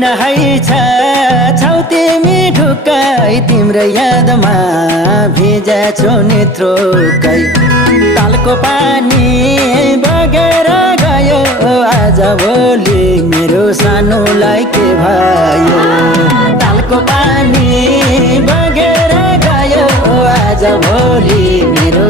किन है छौ तिमी ढुक्कै तिम्रो यादमा भिजेछु नेत्रोकै तालको पानी बगेर गयो आज भोलि मेरो सानोलाई के भयो तालको पानी बगेर गयो आज भोलि मेरो